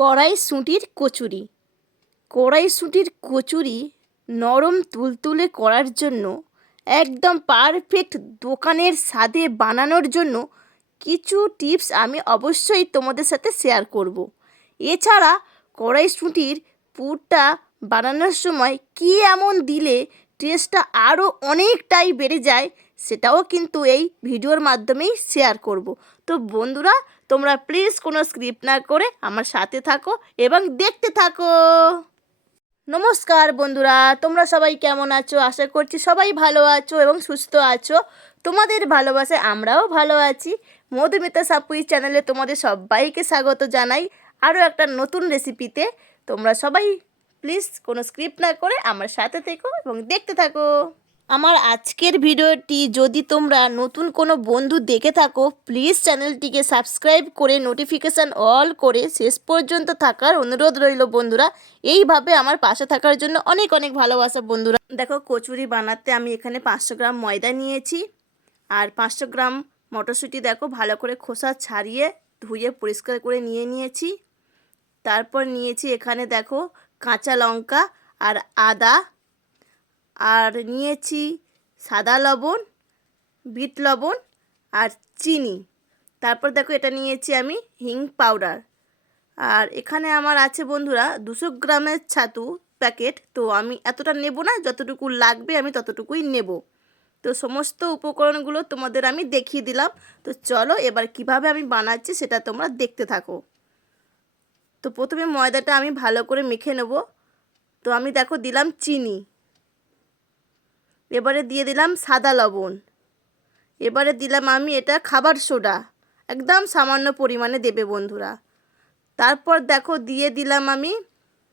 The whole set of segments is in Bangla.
কড়াইশুঁটির কচুরি কড়াইশুঁটির কচুরি নরম তুলতুলে করার জন্য, একদম পারফেক্ট দোকানের স্বাদে বানানোর জন্য কিছু টিপস আমি অবশ্যই তোমাদের সাথে শেয়ার করব। এছাড়া কড়াইশুঁটির পুরটা বানানোর সময় কী এমন দিলে টেস্টটা আরও অনেকটাই বেড়ে যায়, সেটাও কিন্তু এই ভিডিওর মাধ্যমেই শেয়ার করব তো বন্ধুরা তোমরা প্লিজ কোনো স্ক্রিপ্ট না করে আমার সাথে থাকো এবং দেখতে থাকো। নমস্কার বন্ধুরা, তোমরা সবাই কেমন আছো? আশা করছি সবাই ভালো আছো এবং সুস্থ আছো। তোমাদের ভালোবাসায় আমরাও ভালো আছি। মধুমিতা সাপুই চ্যানেলে তোমাদের সবাইকে স্বাগত জানাই আরও একটা নতুন রেসিপিতে তোমরা সবাই প্লিজ কোনো স্ক্রিপ্ট না করে আমার সাথে থেকো এবং দেখতে থাকো। আমার আজকের ভিডিওটি যদি তোমরা নতুন কোনো বন্ধু দেখে থাকো প্লিজ চ্যানেলটিকে সাবস্ক্রাইব করে নোটিফিকেশান অল করে শেষ পর্যন্ত থাকার অনুরোধ রইল বন্ধুরা। এইভাবে আমার পাশে থাকার জন্য অনেক অনেক ভালোবাসা বন্ধুরা। দেখো কচুরি বানাতে আমি এখানে পাঁচশো গ্রাম ময়দা নিয়েছি। আর পাঁচশো গ্রাম মটরশুঁটি দেখো ভালো করে খোসা ছাড়িয়ে ধুয়ে পরিষ্কার করে নিয়ে নিয়েছি। তারপর নিয়েছি এখানে দেখো কাঁচা লঙ্কা আর আদা। আর নিয়েছি সাদা লবণ, বিট লবণ আর চিনি। তারপর দেখো এটা নিয়েছি আমি হিং পাউডার। আর এখানে আমার আছে বন্ধুরা দুশো গ্রামের ছাতু প্যাকেট। তো আমি এতটা নেব না, যতটুকু লাগবে আমি ততটুকুই নেব। তো সমস্ত উপকরণগুলো তোমাদের আমি দেখিয়ে দিলাম। তো চলো এবার কীভাবে আমি বানাচ্ছি সেটা তোমরা দেখতে থাকো। তো প্রথমে ময়দাটা আমি ভালো করে মেখে নেব। তো আমি দেখো দিলাম চিনি। এবারে দিয়ে দিলাম সাদা লবণ। এবারে দিলাম আমি এটা খাবার সোডা। একদম সামান্য পরিমাণে দেবে বন্ধুরা। তারপর দেখো দিয়ে দিলাম আমি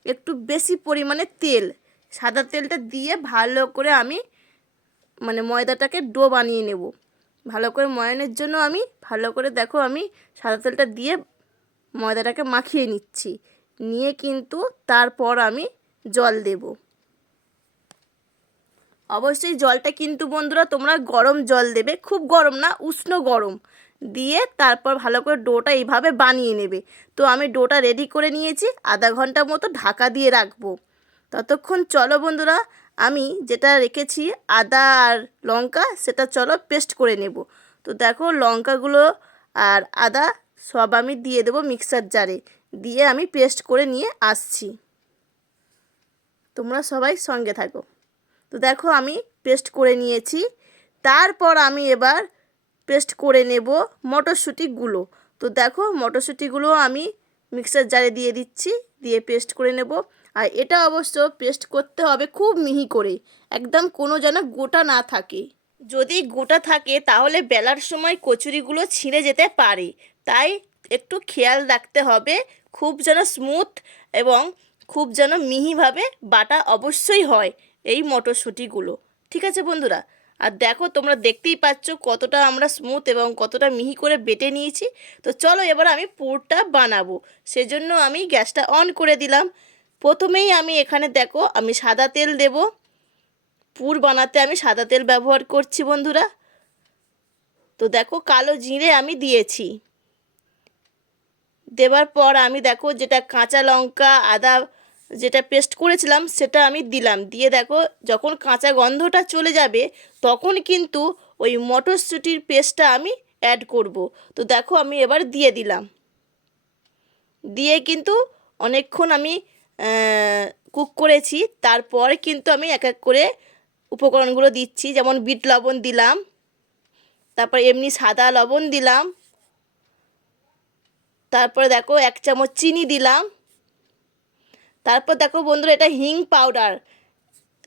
একটু বেশি পরিমাণে তেল। সাদা তেলটা দিয়ে ভালো করে আমি মানে ময়দাটাকে ডো বানিয়ে নেব। ভালো করে ময়ানের জন্য আমি ভালো করে দেখো আমি সাদা তেলটা দিয়ে ময়দাটাকে মাখিয়ে নিচ্ছি। নিয়ে কিন্তু তারপর আমি জল দেবো। অবশ্যই জলটা কিন্তু বন্ধুরা তোমরা গরম জল দেবে, খুব গরম না, উষ্ণ গরম। দিয়ে তারপর ভালো করে ডোটা এইভাবে বানিয়ে নেবে। তো আমি ডোটা রেডি করে নিয়েছি, আধা ঘণ্টা মতো ঢাকা দিয়ে রাখব। ততক্ষণ চলো বন্ধুরা, আমি যেটা রেখেছি আদা আর লঙ্কা, সেটা চলো পেস্ট করে নেব। তো দেখো লঙ্কাগুলো আর আদা সব আমি দিয়ে দেবো মিক্সার জারে। দিয়ে আমি পেস্ট করে নিয়ে আসছি। তোমরা সবাই সঙ্গে থাকো। তো দেখো আমি পেস্ট করে নিয়েছি। তারপর আমি এবার পেস্ট করে নেব মটরশুঁটিগুলো। তো দেখো মটরশুঁটিগুলো আমি মিক্সার জারে দিয়ে দিচ্ছি, দিয়ে পেস্ট করে নেব। আর এটা অবশ্য পেস্ট করতে হবে খুব মিহি করে, একদম কোনো যেন গোটা না থাকে। যদি গোটা থাকে তাহলে বেলার সময় কচুরিগুলো ছিঁড়ে যেতে পারে। তাই একটু খেয়াল রাখতে হবে, খুব যেন স্মুথ এবং খুব যেন মিহিভাবে বাটা অবশ্যই হয়। এই মটরশুঁটিগুলো। ঠিক আছে বন্ধুরা? আর দেখো, তোমরা দেখতেই পাচ্ছ কতটা আমরা স্মুথ এবং কতটা মিহি করে বেটে নিয়েছি। তো চলো এবার আমি পুরটা বানাবো। সেজন্য আমি গ্যাসটা অন করে দিলাম। প্রথমেই আমি এখানে দেখো, আমি সাদা তেল দেব। পুর বানাতে আমি সাদা তেল ব্যবহার করছি বন্ধুরা। তো দেখো, কালো জিরে আমি দিয়েছি। দেওয়ার পর আমি দেখো, যেটা কাঁচা লঙ্কা, আদা যেটা পেস্ট করেছিলাম, সেটা আমি দিলাম। দিয়ে দেখো, যখন কাঁচা গন্ধটা চলে যাবে, তখন কিন্তু ওই মটরশুঁটির পেস্টটা আমি অ্যাড করব। তো দেখো, আমি এবার দিয়ে দিলাম। দিয়ে কিন্তু অনেকক্ষণ আমি কুক করেছি। তারপর কিন্তু আমি এক এক করে উপকরণগুলো দিচ্ছি। যেমন বিট লবণ দিলাম, তারপর এমনি সাদা লবণ দিলাম, তারপরে দেখো, এক চামচ চিনি দিলাম। তারপর দেখো বন্ধুরা, এটা হিং পাউডার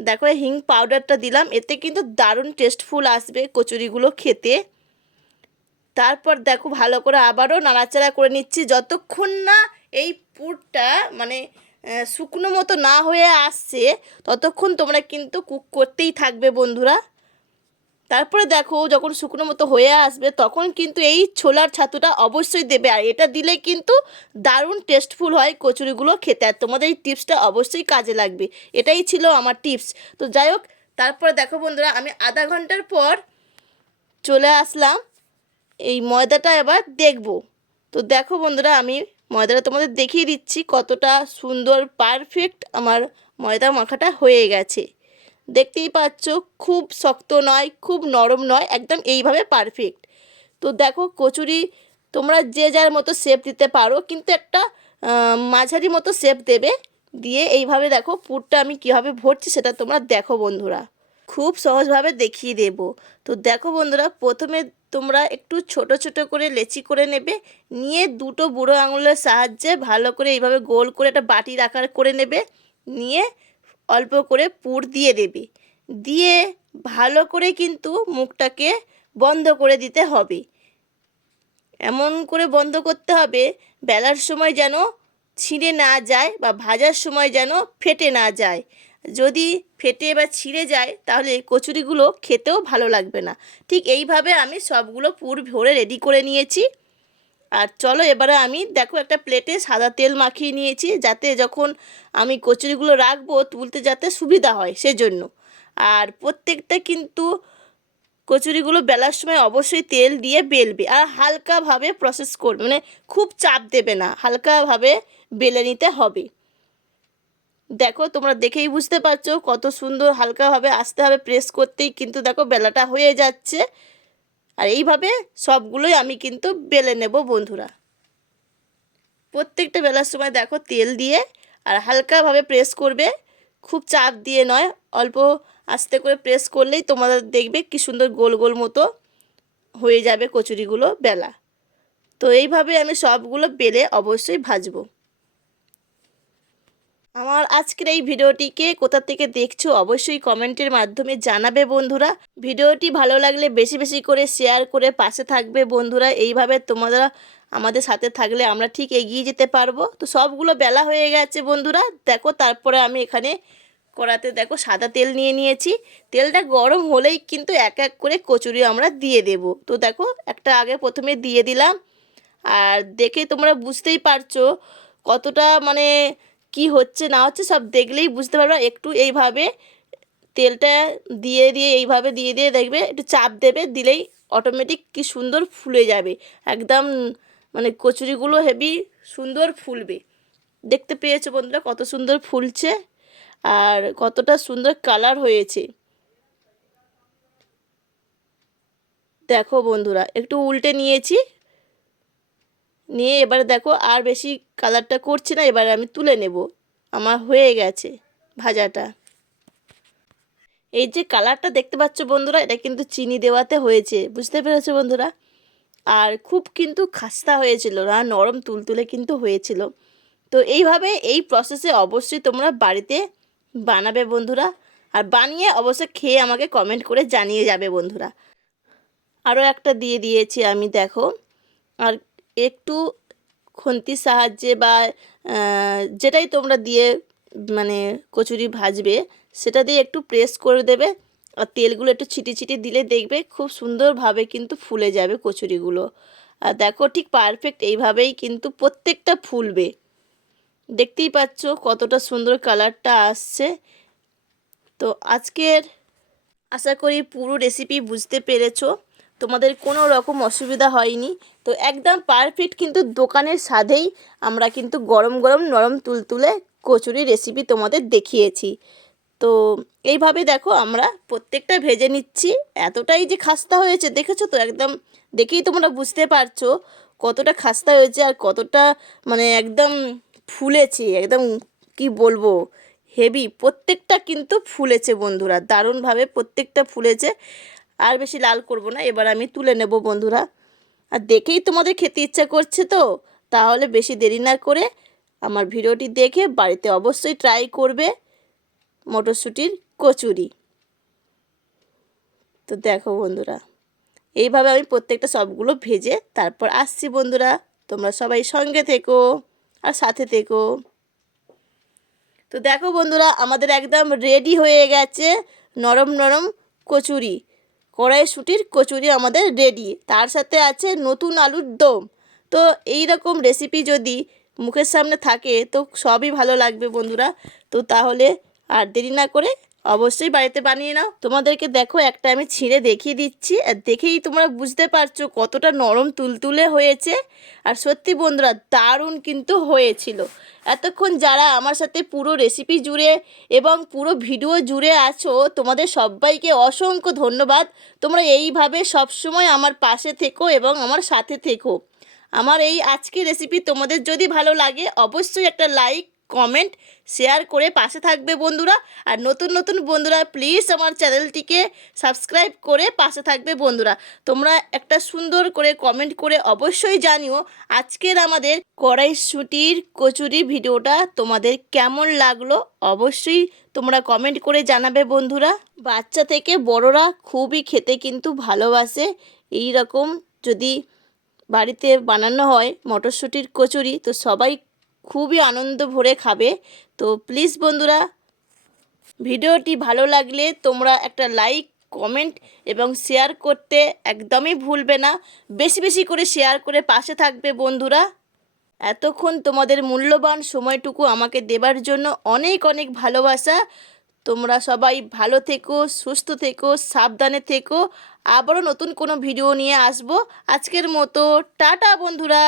দেখো হিং পাউডারটা দিলাম, এতে কিন্তু দারুণ টেস্টফুল আসবে কচুরিগুলো খেতে। তারপর দেখো, ভালো করে আবারও নাড়াচাড়া করে নিচ্ছি, যতক্ষণ না এই পুরটা মানে শুকনো মতো না হয়ে আসছে, ততক্ষণ তোমরা কিন্তু কুক করতেই থাকবে বন্ধুরা। তারপরে দেখো যখন শুকনো মতো হয়ে আসবে, তখন কিন্তু এই ছোলার ছাতুটা অবশ্যই দেবে। আর এটা দিলে কিন্তু দারুণ টেস্টফুল হয় কচুরিগুলো খেতে। আর তোমাদের এই টিপসটা অবশ্যই কাজে লাগবে। এটাই ছিল আমার টিপস তো যাই হোক, তারপরে দেখো বন্ধুরা, আমি আধা ঘণ্টার পর চলে আসলাম। এই ময়দাটা এবার দেখব। তো দেখো বন্ধুরা, আমি ময়দাটা তোমাদের দেখিয়ে দিচ্ছি কতটা সুন্দর পারফেক্ট আমার ময়দা মাখাটা হয়ে গেছে। দেখতেই পাচ্ছ, খুব শক্ত নয়, খুব নরম নয়, একদম এইভাবে পারফেক্ট তো দেখো, কচুরি তোমরা যে যার মতো শেপ দিতে পারো, কিন্তু একটা মাঝারি মতো শেপ দেবে। দিয়ে এইভাবে দেখো, পুরটা আমি কীভাবে ভরছি সেটা তোমরা দেখো বন্ধুরা। খুব সহজভাবে দেখিয়ে দেব। তো দেখো বন্ধুরা, প্রথমে তোমরা একটু ছোট ছোট করে লেচি করে নেবে, নিয়ে দুটো বুড়ো আঙুলের সাহায্যে ভালো করে এইভাবে গোল করে একটা বাটির আকার করে নেবে। নিয়ে অল্প করে পুর দিয়ে দেবে। দিয়ে ভালো করে কিন্তু মুখটাকে বন্ধ করে দিতে হবে। এমন করে বন্ধ করতে হবে, বেলার সময় যেন ছিঁড়ে না যায় বা ভাজার সময় যেন ফেটে না যায়। যদি ফেটে বা ছিঁড়ে যায়, তাহলে কচুরিগুলো খেতেও ভালো লাগবে না। ঠিক এইভাবে আমি সবগুলো পুর ভরে রেডি করে নিয়েছি। আর চলো এবারে আমি দেখো একটা প্লেটে সাদা তেল মাখিয়ে নিয়েছি, যাতে যখন আমি কচুরিগুলো রাখব তুলতে যাতে সুবিধা হয় সেজন্য। আর প্রত্যেকটা কিন্তু কচুরিগুলো বেলার সময় অবশ্যই তেল দিয়ে বেলবে আর হালকাভাবে প্রসেস করবে মানে খুব চাপ দেবে না, হালকাভাবে বেলে নিতে হবে। দেখো তোমরা দেখেই বুঝতে পারছ কত সুন্দর হালকাভাবে আসতে হবে প্রেস করতেই কিন্তু দেখো বেলাটা হয়ে যাচ্ছে। আর এইভাবে সবগুলোই আমি কিন্তু বেলে নেব, বন্ধুরা। প্রত্যেকটা বেলার সময় দেখো তেল দিয়ে আর হালকাভাবে প্রেস করবে। খুব চাপ দিয়ে নয়, অল্প আস্তে করে প্রেস করলেই তোমাদের দেখবে কি সুন্দর গোল গোল মতো হয়ে যাবে কচুরিগুলো বেলা। তো এইভাবে আমি সবগুলো বেলে অবশ্যই ভাজবো। আমার আজকের এই ভিডিওটিকে কোথা থেকে দেখছ অবশ্যই কমেন্টের মাধ্যমে জানাবে বন্ধুরা। ভিডিওটি ভালো লাগলে বেশি বেশি করে শেয়ার করে পাশে থাকবে বন্ধুরা। এইভাবে তোমরা আমাদের সাথে থাকলে আমরা ঠিক এগিয়ে যেতে পারব। তো সবগুলো বেলা হয়ে গেছে বন্ধুরা। দেখো তারপরে আমি এখানে কড়াতে দেখো সাদা তেল নিয়ে নিয়েছি। তেলটা গরম হলেই কিন্তু এক এক করে কচুরি আমরা দিয়ে দেব। তো দেখো একটা আগে প্রথমে দিয়ে দিলাম। আর দেখে তোমরা বুঝতেই পারছ কতটা মানে কি হচ্ছে, না হচ্ছে, সব দেখলেই বুঝতে পারবে। একটু এইভাবে তেলটা দিয়ে দিয়ে, এইভাবে দিয়ে দিয়ে দেখবে, একটু চাপ দেবে, দিলেই অটোমেটিক কি সুন্দর ফুলে যাবে। একদম মানে কচুরিগুলো হেভি সুন্দর ফুলবে। দেখতে পেয়েছ বন্ধুরা কত সুন্দর ফুলছে আর কতটা সুন্দর কালার হয়েছে। দেখো বন্ধুরা, একটু উল্টে নিয়েছি। নিয়ে এবারে দেখো আর বেশি কালারটা করছি না, এবারে আমি তুলে নেব। আমার হয়ে গেছে ভাজাটা। এই যে কালারটা দেখতে পাচ্ছ বন্ধুরা, এটা কিন্তু চিনি দেওয়াতে হয়েছে, বুঝতে পেরেছ বন্ধুরা? আর খুব কিন্তু খাস্তা হয়েছিল, না, নরম তুলতুলে কিন্তু হয়েছিল। তো এইভাবে এই প্রসেসে অবশ্যই তোমরা বাড়িতে বানাবে বন্ধুরা, আর বানিয়ে অবশ্যই খেয়ে আমাকে কমেন্ট করে জানিয়ে যাবে বন্ধুরা। আরও একটা দিয়ে দিয়েছি আমি, দেখো। আর একটু খুন্তির সাহায্যে বা যেটাই তোমরা দিয়ে মানে কচুরি ভাজবে, সেটা দিয়ে একটু প্রেস করে দেবে আর তেলগুলো একটু ছিটি ছিটি দিলে দেখবে খুব সুন্দরভাবে কিন্তু ফুলে যাবে কচুরিগুলো। আর দেখো ঠিক পারফেক্ট এইভাবেই কিন্তু প্রত্যেকটা ফুলবে। দেখতেই পাচ্ছ কতটা সুন্দর কালারটা আসছে। তো আজকের, আশা করি পুরো রেসিপি বুঝতে পেরেছ। তোমাদের কোনো রকম অসুবিধা হয়নি। তো একদম পারফেক্ট কিন্তু দোকানের স্বাদেই আমরা কিন্তু গরম গরম নরম তুলতুলে কচুরি রেসিপি তোমাদের দেখিয়েছি। তো এইভাবে দেখো আমরা প্রত্যেকটা ভেজে নিচ্ছি। এতটাই যে খাস্তা হয়েছে, দেখেছ তো? একদম দেখেই তোমরা বুঝতে পারছ কতটা খাস্তা হয়েছে আর কতটা মানে একদম ফুলেছে, একদম কি বলব? হেভি প্রত্যেকটা কিন্তু ফুলেছে বন্ধুরা, দারুণভাবে প্রত্যেকটা ফুলেছে। আর বেশি লাল করব না, এবার আমি তুলে নেব বন্ধুরা। আর দেখেই তোমাদের খেতে ইচ্ছা করছে তো? তাহলে বেশি দেরি না করে আমার ভিডিওটি দেখে বাড়িতে অবশ্যই ট্রাই করবে মটরশুঁটির কচুরি। তো দেখো বন্ধুরা, এইভাবে আমি প্রত্যেকটা সবগুলো ভেজে তারপর আসছি বন্ধুরা। তোমরা সবাই সঙ্গে থেকো আর সাথে থেকো। তো দেখো বন্ধুরা, আমাদের একদম রেডি হয়ে গেছে নরম নরম কচুরি। কড়াইশুটির কচুরি আমাদের রেডি তার সাথে আছে নতুন আলুর দম। তো এই রকম রেসিপি যদি মুখের সামনে থাকে, তো সবই ভালো লাগবে বন্ধুরা। তো তাহলে আর দেরি না করে অবশ্যই বাড়িতে বানিয়ে নাও। তোমাদেরকে দেখো, একটা আমি ছিঁড়ে দেখিয়ে দিচ্ছি। আর দেখেই তোমরা বুঝতে পারছ কতটা নরম তুলতুলে হয়েছে। আর সত্যি বন্ধুরা, দারুণ কিন্তু হয়েছিল। এতক্ষণ যারা আমার সাথে পুরো রেসিপি জুড়ে এবং পুরো ভিডিও জুড়ে আছো, তোমাদের সবাইকে অসংখ্য ধন্যবাদ। তোমরা এইভাবে সবসময় আমার পাশে থেকো এবং আমার সাথে থেকো। আমার এই আজকের রেসিপি তোমাদের যদি ভালো লাগে, অবশ্যই একটা লাইক কমেন্ট শেয়ার করে পাশে থাকবে বন্ধুরা। আর নতুন নতুন বন্ধুরা প্লিজ আমার চ্যানেলটিকে সাবস্ক্রাইব করে পাশে থাকবে বন্ধুরা। তোমরা একটা সুন্দর করে কমেন্ট করে অবশ্যই জানিও আজকের আমাদের কড়াইশুটির কচুরি ভিডিওটা তোমাদের কেমন লাগল অবশ্যই তোমরা কমেন্ট করে জানাবে বন্ধুরা। বাচ্চা থেকে বড়রা খুবই খেতে কিন্তু ভালোবাসে। এই রকম যদি বাড়িতে বানানো হয় মটরশুঁটির কচুরি, তো সবাই খুবই আনন্দ ভরে খাবে। তো প্লিজ বন্ধুরা, ভিডিওটি ভালো লাগলে তোমরা একটা লাইক কমেন্ট এবং শেয়ার করতে একদমই ভুলবে না। বেশি বেশি করে শেয়ার করে পাশে থাকবে বন্ধুরা। এতক্ষণ তোমাদের মূল্যবান সময়টুকু আমাকে দেবার জন্য অনেক অনেক ভালোবাসা। তোমরা সবাই ভালো থেকো, সুস্থ থেকো, সাবধানে থেকো। আবারও নতুন কোনো ভিডিও নিয়ে আসব। আজকের মতো, টাটা বন্ধুরা।